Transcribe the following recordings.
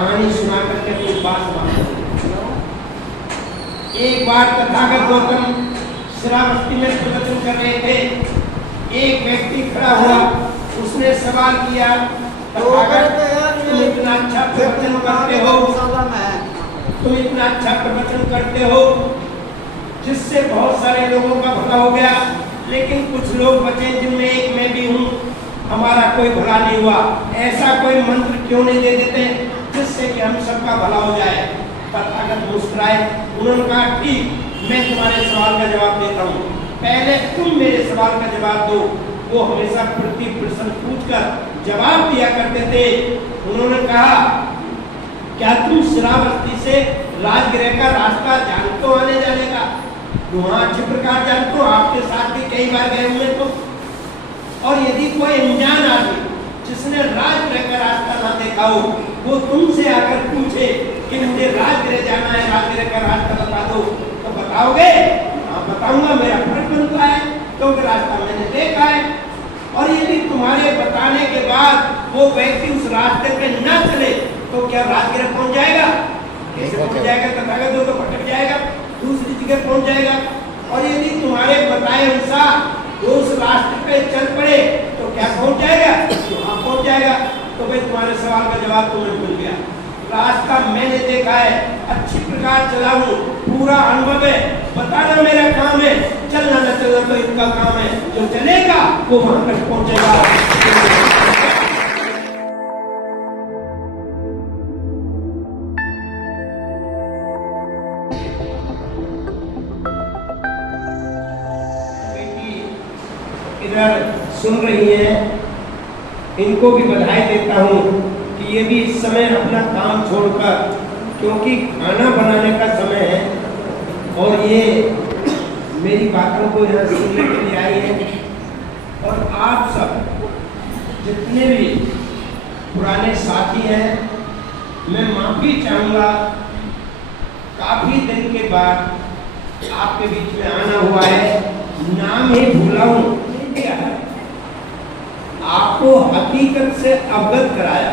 कहानी सुना करके अपनी बात समाप्त। एक बार तथागत गौतम श्रावस्ती में प्रवचन कर रहे थे। एक व्यक्ति खड़ा हुआ, उसने सवाल किया, तथागत तुम इतना अच्छा प्रवचन करते हो, तुम इतना अच्छा प्रवचन करते हो जिससे बहुत सारे लोगों का भला हो गया, लेकिन कुछ लोग बचे जिनमें एक मैं भी हूँ, हमारा कोई भला नहीं हुआ। ऐसा कोई मंत्र क्यों नहीं दे देते जिससे कि हम सबका भला हो जाए? तथागत मुस्कुराए, उन्होंने कहा ठीक, मैं तुम्हारे सवाल का जवाब देता हूँ, पहले तुम मेरे सवाल का जवाब दो। वो हमेशा प्रश्न पूछकर जवाब दिया करते थे। उन्होंने कहा क्या तुम श्रावस्ती से राजगृह का रास्ता जानते हो आने जाने का? वहाँ अच्छे प्रकार जानते हो, आपके साथ भी कई बार गए हुए तो। और यदि कोई अनजान आदमी जिसने राजगृह का रास्ता ना देखा हो, वो तुमसे आकर पूछे कि मुझे राजगृह जाना है, राजगृह का रास्ता बता दो, तो बताओगे? हाँ बताऊंगा, मेरा फर्ज बनता है, क्योंकि रास्ता मैंने देखा है। और यदि तुम्हारे बताने के बाद वो व्यक्ति उस रास्ते पे न चले तो क्या राजगृह पहुंच जाएगा? कैसे पहुंच जाएगा? तथागत तो भटक जाएगा, दूसरी जगह पहुंच जाएगा। और यदि तुम्हारे बताए अनुसार वो उस रास्ते पे चल पड़े तो क्या पहुंच जाएगा? वहां पहुंच जाएगा। तो भाई तुम्हारे सवाल का जवाब तुम्हें मिल गया। रास्ता मैंने देखा है, अच्छी प्रकार चला हूँ, पूरा अनुभव है, बताना मेरा काम है, चलना न चलना तो इनका काम है। जो चलेगा वो वहां तक पहुंचेगा। इधर सुन रही है, इनको भी बधाई देता हूँ कि ये भी इस समय अपना काम छोड़कर, क्योंकि खाना बनाने का समय है और ये मेरी बातों को यहाँ सुनने के लिए आई है। और आप सब जितने भी पुराने साथी हैं, मैं माफी चाहूँगा, काफी दिन के बाद आपके बीच में आना हुआ है, नाम ही भूला हूँ, आपको हकीकत से अवगत कराया।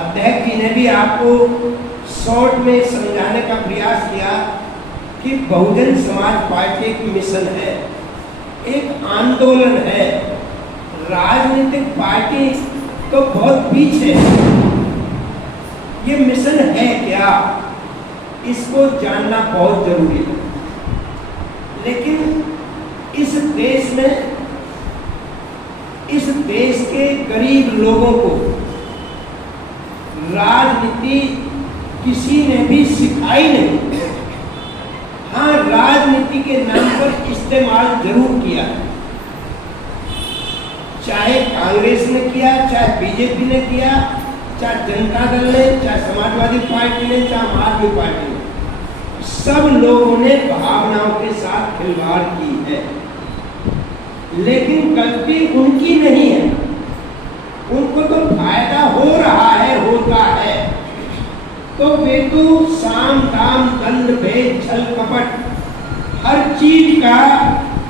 अध्यक्ष जी ने भी आपको शॉर्ट में समझाने का प्रयास किया कि बहुजन समाज पार्टी एक मिशन है, एक आंदोलन है, राजनीतिक पार्टी तो बहुत पीछे है। ये मिशन है क्या, इसको जानना बहुत जरूरी है। लेकिन इस देश में, इस देश के गरीब लोगों को राजनीति किसी ने भी सिखाई नहीं। हाँ, राजनीति के नाम पर इस्तेमाल जरूर किया, चाहे कांग्रेस ने किया, चाहे बीजेपी ने किया, चाहे जनता दल ने, चाहे समाजवादी पार्टी ने, चाहे आम आदमी पार्टी ने, सब लोगों ने भावनाओं के साथ खिलवाड़ की है। लेकिन गलती उनकी नहीं है, उनको तो फायदा हो रहा है, होता है, तो वे तो साम दाम दंड भेद छल कपट हर चीज का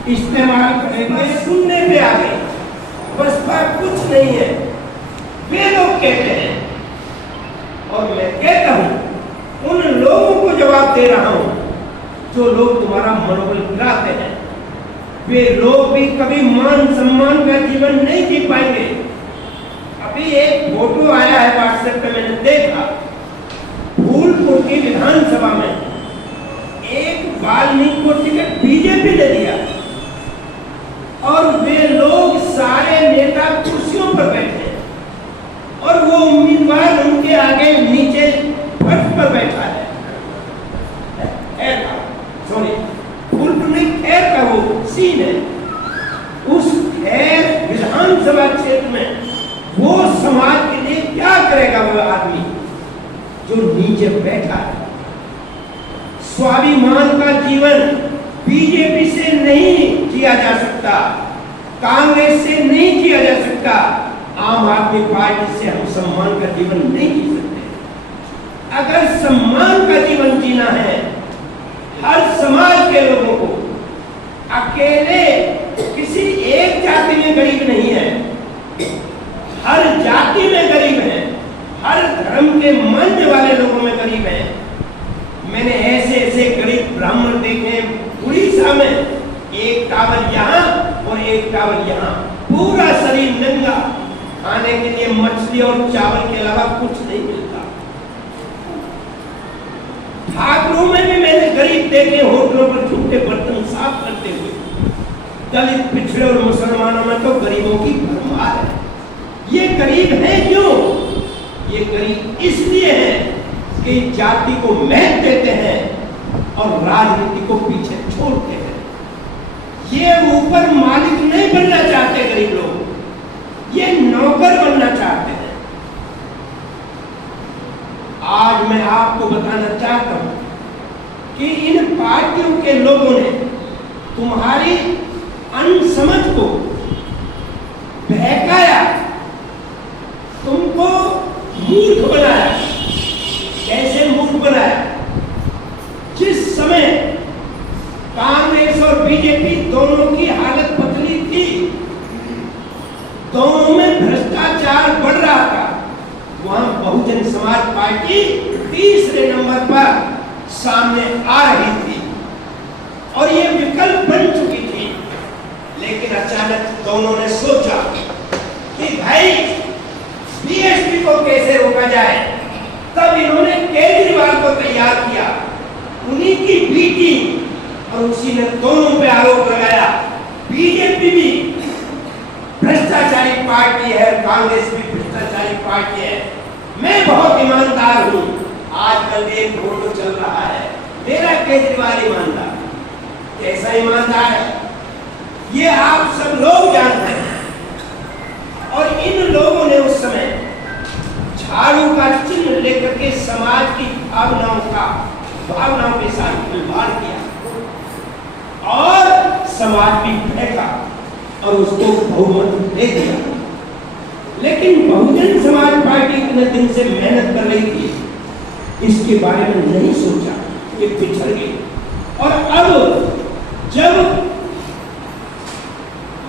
इस्तेमाल करेंगे। सुनने पे आ गए, बसपा कुछ नहीं है, वे लोग कहते हैं। और मैं कहता हूं, उन लोगों को जवाब दे रहा हूं जो लोग तुम्हारा मनोबल गिराते हैं। वे लोग भी कभी मान सम्मान का जीवन नहीं जी पाएंगे। अभी एक फोटो आया है व्हाट्सएप पे, मैंने देखा, फूलपुर की विधानसभा में एक वाल्मीकि को टिकट बीजेपी ने दिया और वे लोग सारे नेता कुर्सियों पर बैठे और वो उम्मीदवार उनके आगे नीचे फर्श पर बैठा है। सॉरी, फूलपुर नहीं, खैर का वो सीन है। उस खैर विधानसभा क्षेत्र में वो समाज के लिए क्या करेगा वो आदमी जो नीचे बैठा है? स्वाभिमान का जीवन बीजेपी से नहीं किया जा सकता, कांग्रेस से नहीं किया जा सकता, आम आदमी पार्टी से हम सम्मान का जीवन नहीं जी सकते। अगर सम्मान का जीवन जीना है, हर समाज के लोगों को, अकेले किसी एक जाति में गरीब नहीं है, हर जाति में गरीब है, हर अब यहाँ पूरा शरीर नंगा, खाने के लिए मछली और चावल के अलावा कुछ नहीं मिलता। ठाकुरों में भी मैंने गरीब देखे होटलों पर झूठे बर्तन साफ करते हुए। दलित, पिछड़े और मुसलमानों में तो गरीबों की भरमार है। ये गरीब है क्यों? ये गरीब इसलिए है कि जाति को महत्व देते हैं और राजनीति को पीछे छोड़ते हैं। ये ऊपर मालिक नहीं बनना चाहते गरीब लोग, ये नौकर बनना चाहते हैं। आज मैं आपको बताना चाहता हूं कि इन पार्टियों के लोगों ने तुम्हारी अनसमझ को बहकाया, तुमको मूर्ख बनाया। कैसे मूर्ख बनाया? जिस समय कांग्रेस और बीजेपी दोनों की हालत पतली थी, दोनों में भ्रष्टाचार बढ़ रहा था, वहां बहुजन समाज पार्टी तीसरे नंबर पर सामने आ रही थी और ये विकल्प बन चुकी थी। लेकिन अचानक दोनों ने सोचा कि भाई बीएसपी को कैसे रोका जाए। तब इन्होंने केजरीवाल को तैयार किया, उन्हीं की बी टीम, और उसी ने दोनों पे आरोप लगाया। बीजेपी भी भ्रष्टाचारी पार्टी है, कांग्रेस भी भ्रष्टाचारी पार्टी है। मैं बहुत ईमानदार हूं। आजकल एक फोटो चल रहा है, मेरा केजरीवाल ईमानदार। कैसा ईमानदार है ये आप सब लोग जानते हैं। और इन लोगों ने उस समय झाड़ू का चिन्ह लेकर के समाज की भावनाओं के साथ खिलवाड़ किया और समाज भी फेंका और उसको बहुमत दे दिया। लेकिन बहुजन समाज पार्टी इतने दिन से मेहनत कर रही थी, इसके बारे में नहीं सोचा, ये पिछड़ गई। और अब जब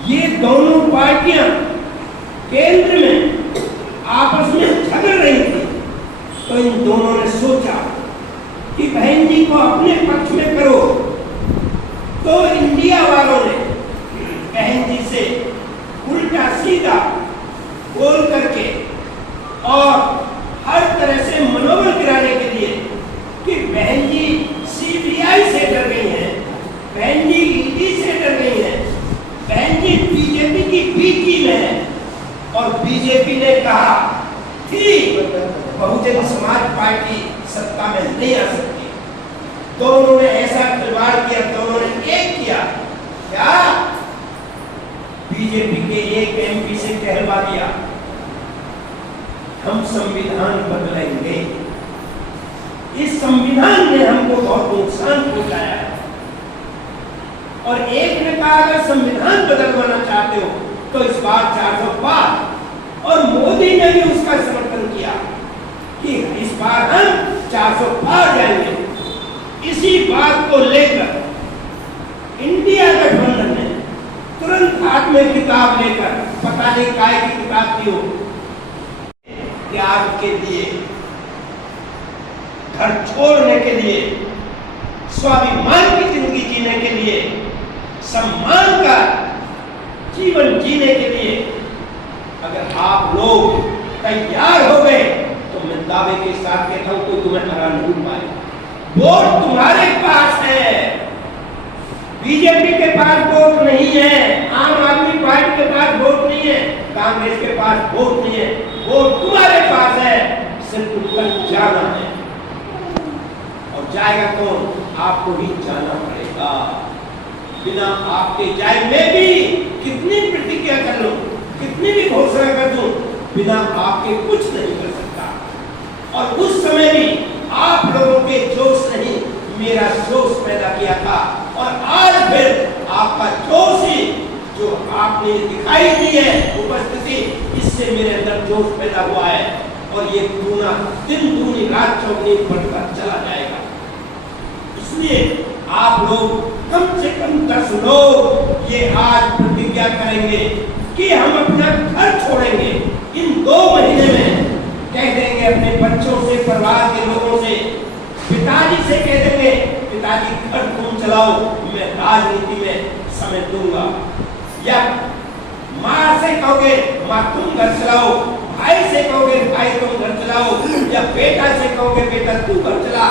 ये दोनों पार्टियां केंद्र में आपस में झगड़ रही थी, तो इन दोनों ने सोचा कि बहन जी को अपने पक्ष में करो। तो इंडिया वालों ने बहन जी से उल्टा सीधा बोल करके और हर तरह से मनोबल गिराने के लिए कि बहन जी सीबीआई से डर गई हैं, बहन जी ईडी से डर गई हैं, बहन जी बीजेपी की बी टीम है। और बीजेपी ने कहा कि बहुजन समाज पार्टी सत्ता में नहीं आ सकती। दोनों ने ऐसा खिलवाड़ किया, दोनों ने एक किया। क्या? बीजेपी के एक एमपी से कहलवा दिया हम संविधान बदलेंगे। इस संविधान ने हमको बहुत नुकसान पहुंचाया है। और एक ने कहा अगर संविधान बदलवाना चाहते हो तो इस बार 400 पार। और मोदी ने भी उसका समर्थन किया कि इस बार हम 400 पार जाएंगे। इसी बात को लेकर इंडिया गठबंधन ने तुरंत हाथ में किताब लेकर, पता नहीं काय की किताब थी वो, त्याग के लिए, घर छोड़ने के लिए, स्वाभिमान की जिंदगी जीने के लिए, सम्मान का जीवन जीने के लिए अगर आप लोग तैयार हो गए तो मैं दावे के साथ कहता हूं कोई तुम्हें हरा नहीं पाएगा। वोट तुम्हारे पास है, बीजेपी के पास वोट नहीं है, आम आदमी पार्टी के पास वोट नहीं है, कांग्रेस के पास वोट नहीं है, वोट तुम्हारे पास है। सिर्फ उत्तर जाना है। और जाएगा कौन? आपको ही जाना पड़ेगा। बिना आपके जाए मैं भी कितनी प्रतिज्ञा कर लूं, कितनी भी घोषणा कर दूं, बिना आपके कुछ नहीं कर सकता। और उस समय भी आप लोगों के जोश ने ही मेरा जोश पैदा किया था। और आज फिर आपका जोश ही जो आपने दिखाई दी है उपस्थिति, इससे मेरे अंदर जोश पैदा हुआ है। और ये दूना दिन दूनी रात चौगुनी बढ़ता चला जाएगा। इसलिए आप लोग कम से कम 10 लोग ये आज प्रतिज्ञा करेंगे कि हम अपना घर छोड़ेंगे। इन 2 महीने में कह देंगे अपने बच्चों से, परिवार के लोगों से, पिताजी से कह देंगे पिताजी घर तुम चलाओ, मैं राजनीति में समय दूंगा। या माँ से कहोगे माँ तुम घर चलाओ, भाई से कहोगे भाई तुम घर चलाओ, या बेटा से कहोगे बेटा तू घर चला,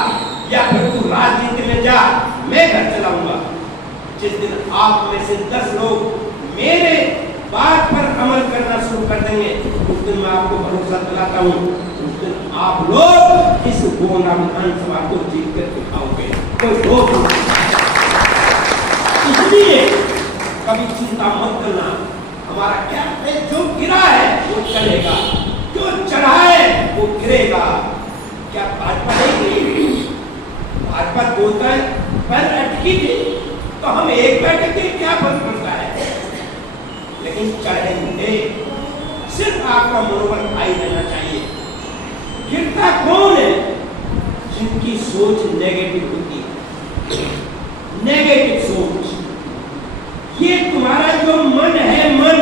या फिर तू राजनीति में जा मैं घर चलाऊंगा। जिस दिन आप में से 10 लोग मेरे बात पर अमल करना शुरू कर देंगे, उस दिन मैं आपको भरोसा दिलाता हूँ, उस दिन आप लोग इस गोंडा विधानसभा को जीत कर दिखाओगे। कोई लोग इसलिए कभी चिंता मत करना, हमारा क्या है, जो गिरा है वो चलेगा, जो चढ़ा है वो गिरेगा। क्या भाजपा नहीं गिरी? भाजपा बोलता है पर अटकी थी तो हम एक बैठक के क्या फर्क पड़ता है, लेकिन चढ़ेंगे। सिर्फ आपका मनोबल भाई रहना चाहिए। गिरता कौन है? जिनकी सोच नेगेटिव होती है, नेगेटिव सोच। ये तुम्हारा जो मन है, मन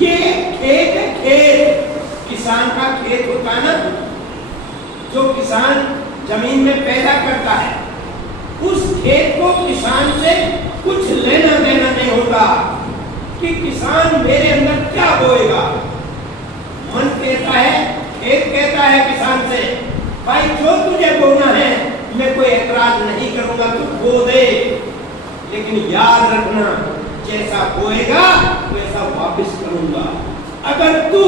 ये खेत है, खेत किसान का खेत होता है ना, जो किसान जमीन में पैदा करता है, उस खेत को किसान से कुछ लेना देना नहीं होता कि किसान मेरे अंदर क्या बोएगा। मन कहता है, खेत कहता है किसान से भाई जो तुझे बोना है मैं कोई ऐतराज नहीं करूंगा, तू बो दे, लेकिन याद रखना जैसा बोएगा वैसा वापस करूंगा। अगर तू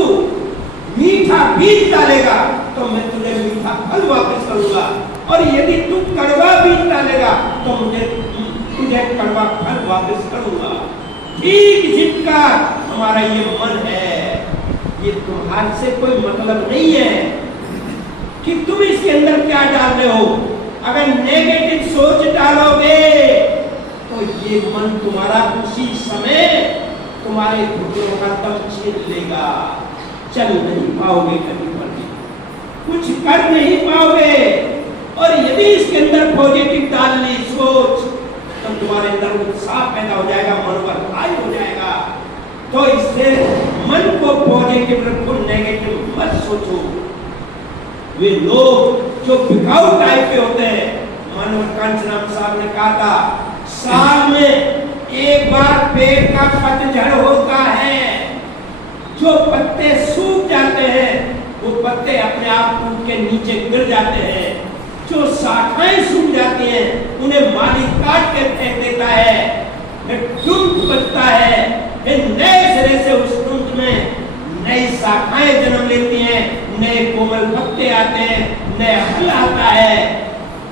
मीठा बीज डालेगा तो मैं तुझे मीठा फल वापस करूंगा, और यदि तू कड़वा बीज डालेगा तो मुझे तुझे कड़वा फल वापस करूंगा। ठीक इसी प्रकार हमारा ये मन है, ये तुम्हारे से कोई मतलब नहीं है कि तुम इसके अंदर क्या डाल रहे हो। अगर नेगेटिव सोच डालोगे तो ये मन तुम्हारा उसी समय तुम्हारे घुटनों का दम छीन लेगा, चल नहीं पाओगे, कभी पर कुछ कर नहीं पाओगे। और यदि इसके अंदर पॉजिटिव डाल ली सोच तो तुम्हारे अंदर उत्साह पैदा हो जाएगा, मनोबल हाई हो जाएगा। तो इससे मन को पॉजिटिव रखो, नेगेटिव मत सोचो। वे लोग जो बिकाऊ टाइप के होते हैं, मनोहर कांचराम साहब ने कहा था साल में एक बार पेड़ का पतझड़ होता है, जो पत्ते सूख जाते हैं वो पत्ते अपने आप टूट के नीचे गिर जाते हैं, जो शाखाएं सूख जाती हैं उन्हें मालिक काट के फेंक देता है, फिर टूट बचता है, फिर नए सिरे से उस टूट में नई शाखाएं जन्म लेती हैं, नए कोमल पत्ते आते हैं, नया फल आता है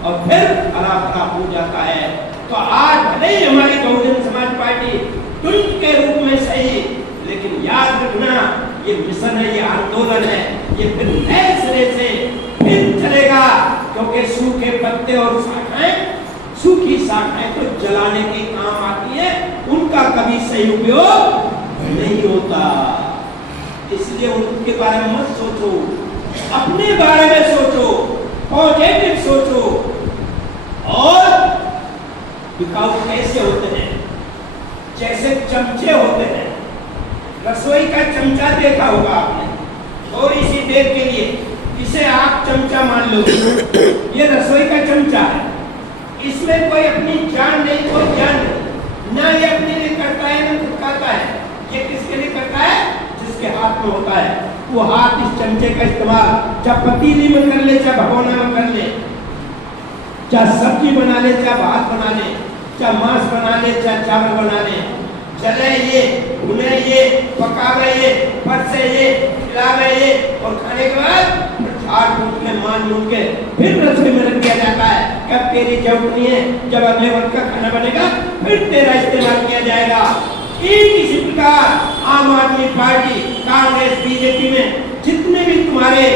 और फिर हरा भरा हो जाता है। तो आज भले ही हमारी बहुजन समाज पार्टी टूट के रूप में सही, लेकिन याद रखना ये मिशन है, ये आंदोलन है, ये फिर नए सिरे से फिर चलेगा, क्योंकि सूखे पत्ते और शाखाएं, सूखी शाखाएं तो जलाने के काम आती है, उनका कभी सही उपयोग नहीं होता। इसलिए उनके बारे में मत सोचो, अपने बारे में सोचो, पॉजिटिव सोचो। और बिकाऊ कैसे होते हैं? जैसे चमचे होते हैं, रसोई का चमचा देखा होगा आपने, थोड़ी सी देर के लिए इसे आप चमचा मान लो, ये रसोई का चमचा है, इसमें कोई अपनी जान नहीं, कोई जान नहीं, ना ये अपने लिए करता है ना खुद खाता है। ये किसके लिए करता है? जिसके हाथ में होता है। वो हाथ इस चमचे का इस्तेमाल चाहे पतीली में कर ले, चाहे भगोना में कर ले, चाहे सब्जी बना ले, चाहे भात बना ले, चाहे मांस बना ले, चाहे चावल बना ले, जले ये, भुने ये, पकावे ये, परसे ये, खिलावे ये, और खाने के बाद झाड़ फूट के मान लूट के फिर रसोई में रख दिया जाता है। कब तेरी जरूरत है, जब अगले वक्त का खाना बनेगा फिर तेरा इस्तेमाल किया जाएगा। इसी प्रकार आम आदमी पार्टी, कांग्रेस, बीजेपी में जितने भी तुम्हारे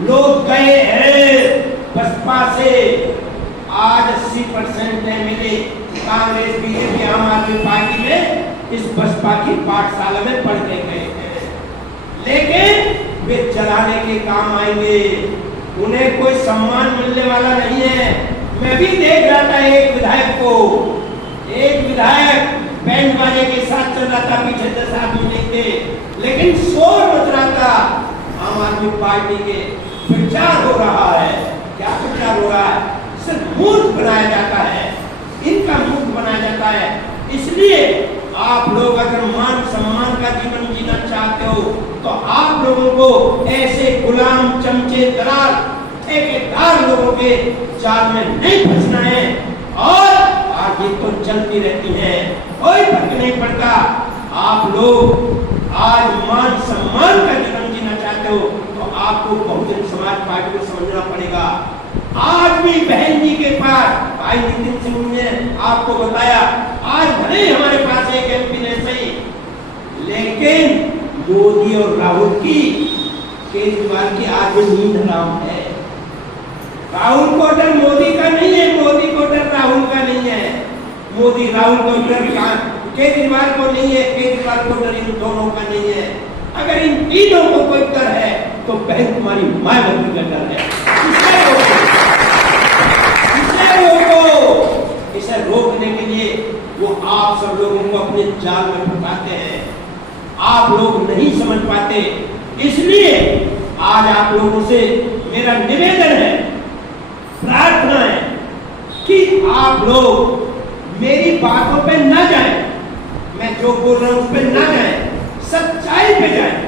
लोग गए हैं बसपा से, आज 80% नहीं मिले। कांग्रेस, बीजेपी, आम आदमी पार्टी में इस बसपा की पाठशाला में पढ़ के गए हैं, लेकिन वे चलाने के काम आएंगे, उन्हें कोई सम्मान मिलने वाला नहीं है। मैं भी देख रहा था एक विधायक को, एक विधायक बैंड बाजे के साथ चल रहा था, पीछे 10 आदमी नहीं थे, लेकिन शोर मच रहा था। आम आदमी पार्टी के प्रचार हो रहा है। क्या प्रचार हो रहा है? सिर्फ मूर्ख बनाया जाता है, इनका मूर्ख बनाया जाता है। इसलिए आप लोग अगर मान चमचे, दलाल, ठेकेदार लोगों के जाल में नहीं फंसना है। और आगे तो चलती रहती है, कोई फर्क नहीं पड़ता। आप लोग आज मान सम्मान का जीवन जीना चाहते हो तो आपको बहुजन समाज पार्टी को समझना पड़ेगा। आज भी बहन जी के पास भाई नितिन सिंह ने आपको बताया, आज भले हमारे पास एक एमपी नहीं सही, लेकिन मोदी और राहुल की, केजरीवाल की आज भी नींद हराम है। राहुल को डर मोदी का नहीं है, मोदी को डर राहुल का नहीं है। मोदी राहुल को डर केजरीवाल को नहीं है, केजरीवाल को डर इन दोनों का नहीं है। अगर इन तीनों को कोई डर है तो बहन तुम्हारी मायावती का डर है। इसे रोकने के लिए वो आप सब लोगों को अपने जाल में फंसाते हैं। आप लोग नहीं समझ पाते, इसलिए आज आप लोगों से मेरा निवेदन है, प्रार्थना है कि आप लोग मेरी बातों पे न जाएं, मैं जो बोल रहा हूं उस पे न जाएं, सच्चाई पे जाएं।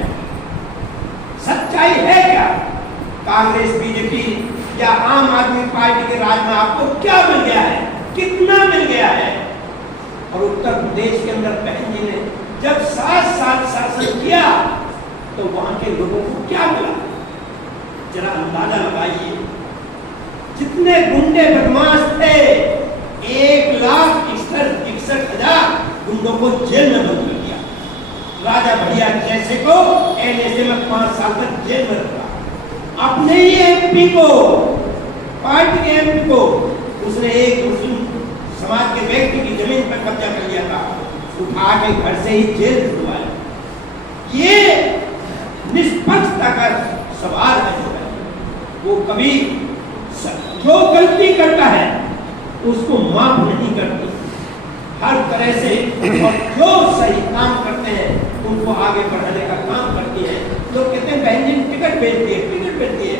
सच्चाई है क्या? कांग्रेस, बीजेपी या आम आदमी पार्टी के राज में आपको क्या मिल गया है, कितना मिल गया है? और उत्तर प्रदेश के अंदर बहन जी ने जब 7 साल शासन किया तो वहां के लोगों को क्या मिला, जरा अंदाजा लगाइए। जितने गुंडे बदमाश थे, 1,61,000 गुंडों को जेल में बंद कर दिया। राजा भैया जैसे को एनएसए में 5 साल तक जेल में रखा। अपने ही एमपी को, पार्टी के एमपी को उसने एक मुस्लिम समाज के व्यक्ति की जमीन पर कब्जा कर लिया था, उठा के घर से ही जेल भिजवाया। ये निष्पक्षता का सवाल है। वो कभी जो गलती करता है उसको माफ नहीं करती, हर तरह से, और जो सही काम करते हैं उनको आगे बढ़ाने का काम करती है। लोग कहते हैं बहन जी टिकट भेजती है, टिकट भेजती है।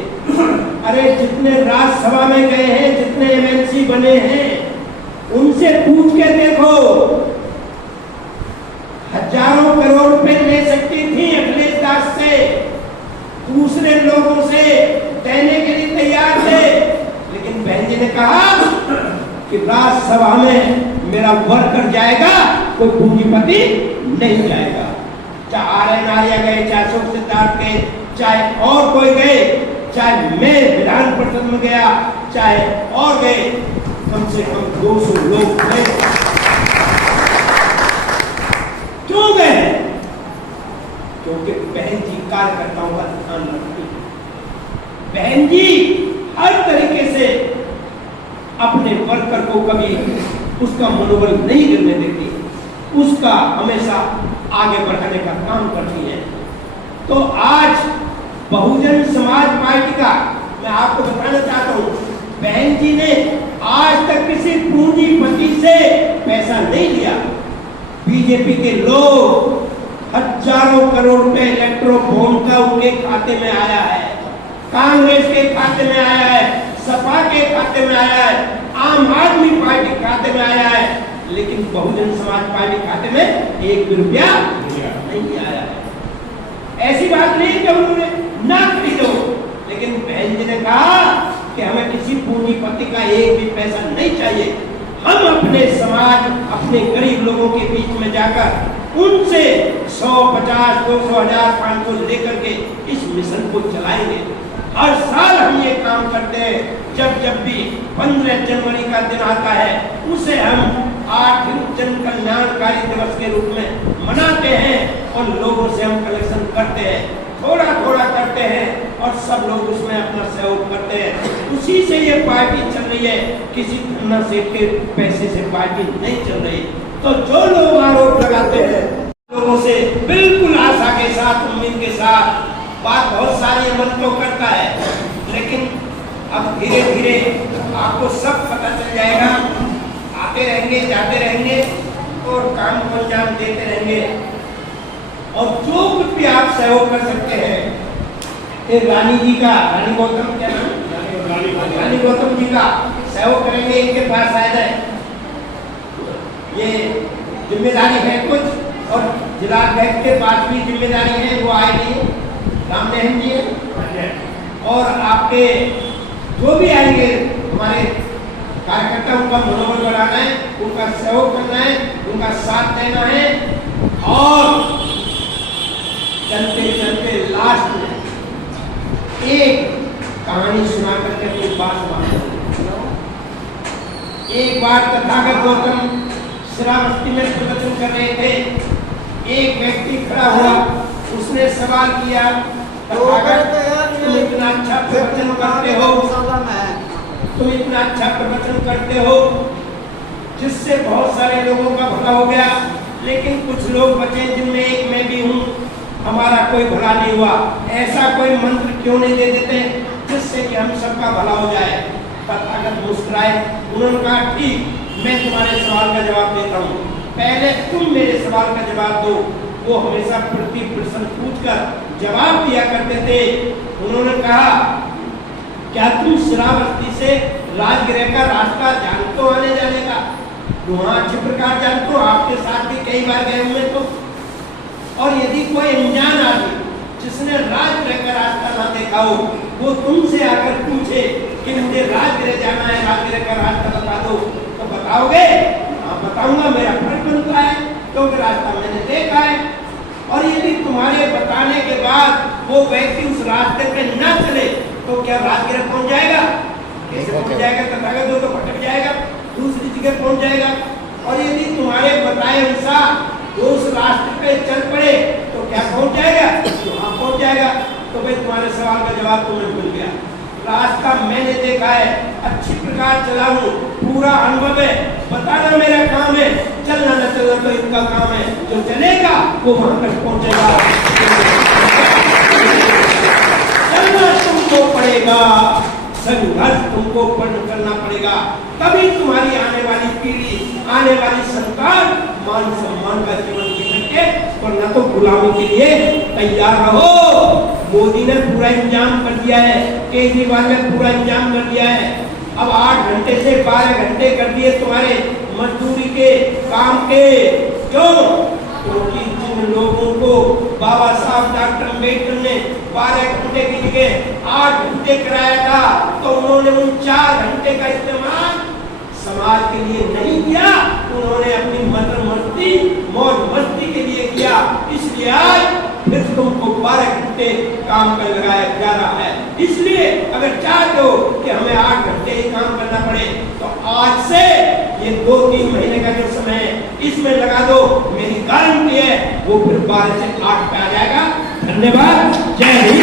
अरे जितने राज्यसभा में गए हैं, जितने एमएलसी बने हैं, उनसे पूछ के देखो, हजारों करोड़ रुपए ले सकती थी अखिलेश दास से, दूसरे लोगों से देने के लिए तैयार थे, लेकिन बहन जी ने कहा कि राज्यसभा में मेरा वर्कर जाएगा, कोई पूंजीपति नहीं जाएगा। चाहे आर्यन आर्या गए, चाहे अशोक सिद्धार्थ गए, चाहे और कोई गए, चाहे मैं विधान परिषद में गया, चाहे और गए, कम से कम 200 लोग गए। क्यों गए? क्योंकि बहन जी कार्यकर्ताओं का ध्यान रखती है। बहन जी हर तरीके से अपने वर्कर को कभी उसका मनोबल नहीं गिरने देती, उसका हमेशा आगे बढ़ाने का काम करती है। तो आज बहुजन समाज पार्टी का मैं आपको बताना चाहता हूँ, बहन जी ने आज तक किसी पूंजीपति से पैसा नहीं लिया। बीजेपी के लोग हजारों करोड़ रुपए इलेक्ट्रोफोन का उनके खाते में आया है, कांग्रेस के खाते में आया है, सपा के खाते में आया है, आम आदमी पार्टी खाते में आया है, लेकिन बहुजन समाज पार्टी खाते में 1 भी रुपया नहीं आया है। ऐसी बात नहीं कि उन्होंने ना खरीदो, लेकिन बहन जी ने कहा कि हमें किसी पूंजीपति का 1 भी पैसा नहीं चाहिए। हम अपने समाज, अपने गरीब लोगों के बीच में जाकर उनसे 100, 50, 200, 1000, 500 लेकर के इस मिशन को चलाएंगे। हर साल हम ये काम करते हैं। जब भी 15 जनवरी का दिन आता है, उसे हम 8 जन कल्याणकारी दिवस के रूप में मनाते हैं और लोगों से हम कलेक्शन करते हैं, थोड़ा थोड़ा करते हैं और सब लोग उसमें अपना सहयोग करते हैं। उसी से ये पार्टी चल रही है, किसी धन्ना सेठ के पैसे से पार्टी नहीं चल रही। तो जो लोग आरोप लगाते हैं, लोगों से बिल्कुल आशा के साथ, उम्मीद के साथ, बात बहुत सारी अमल तो करता है, लेकिन अब धीरे धीरे आपको सब पता चल जाएगा। आते रहेंगे, जाते रहेंगे और काम को अंजाम देते रहेंगे। और जो कुछ भी आप सहयोग कर सकते हैं, एक रानी जी का, रानी गौतम, क्या नाम, रानी गौतम जी का सहयोग करेंगे। इनके पास शायद है ये जिम्मेदारी है कुछ, और जिला अध्यक्ष के पास भी जिम्मेदारी है, वो आए नहीं, राम नेहन जी है, और आपके जो भी आएंगे हमारे कार्यकर्ता, उनका मनोबल बढ़ाना है, उनका सहयोग करना है, उनका साथ देना है। और चलते चलते लास्ट में एक कहानी सुना करके अपनी बात मांगो। एक बार तथागत गौतम श्रावस्ती में प्रवचन कर रहे थे। एक व्यक्ति खड़ा हुआ, उसने सवाल किया, तथागत तुम इतना अच्छा प्रवचन करते हो, तुम इतना अच्छा प्रवचन करते हो जिससे बहुत सारे लोगों का भला हो गया, लेकिन कुछ लोग बचे जिनमें एक मैं भी हूँ, हमारा कोई भला नहीं हुआ। ऐसा कोई मंत्र क्यों नहीं दे देते जिससे कि हम सबका भला हो जाए? तथागत मुस्कुराए, उन्होंने कहा ठीक, मैं तुम्हारे सवाल का जवाब देता हूँ, पहले तुम मेरे सवाल का जवाब दो। वो हमेशा प्रति प्रश्न पूछकर जवाब दिया करते थे। उन्होंने कहा क्या तुम श्रावस्ती से राजगृह का रास्ता जानते हो आने जाने का? वहाँ अच्छे प्रकार जानते हो, आपके साथ भी कई बार गए हुए तो। और यदि कोई अनजान आदमी जिसने राजगृह का रास्ता ना देखा हो, वो तुमसे आकर पूछे कि मुझे राजगृह जाना है, राजगृह का रास्ता बता दो, तो बताओगे? हाँ बताऊंगा, मेरा फर्ज बनता है, क्योंकि रास्ता मैंने देखा है। और यदि तुम्हारे बताने के बाद वो व्यक्ति उस रास्ते पे न चले तो क्या राजगृह पहुंच जाएगा? कैसे पहुंच जाएगा? तथागत तो भटक जाएगा, दूसरी जगह पहुंच जाएगा। और यदि तुम्हारे बताए अनुसार वो उस रास्ते पे चल पड़े तो क्या पहुंच जाएगा? वहां पहुंच जाएगा। तो भाई तुम्हारे सवाल का जवाब तुम्हें मिल गया। रास्ता मैंने देखा है, अच्छी प्रकार चला हूँ, पूरा अनुभव है, बताना मेरा काम है, चलना न चलना तो इनका काम है। जो चलेगा वो वहां तक पहुंचेगा। चलना तुमको पड़ेगा, संघर्ष तुमको करना पड़ेगा, तभी तुम्हारी आने वाली पीढ़ी, आने वाली संतान मान सम्मान का जीवन जी सके, वरना तो गुलामी के लिए तैयार रहो। मोदी ने पूरा इंतजाम कर दिया है, केजरीवाल ने पूरा इंतजाम कर दिया है। अब 8 घंटे से 12 घंटे कर दिए तुम्हारे मजदूरी के काम के। क्यों? क्योंकि जिन लोगों को बाबा साहब डॉक्टर अम्बेडकर ने 12 घंटे की जगह 8 घंटे कराया था, तो उन्होंने उन 4 घंटे का इस्तेमाल समाज के लिए नहीं किया, उन्होंने अपनी मस्ती मौज मस्ती के लिए किया। इसलिए आज फिर तुमको 12 घंटे काम पर लगाया जा रहा है। इसलिए अगर चाहते हो कि हमें 8 घंटे ही काम करना पड़े तो आज से ये 2-3 महीने का जो समय है इसमें लगा दो, मेरी गारंटी है वो फिर 12 से 8 पे आ जाएगा। धन्यवाद, जय हिंद।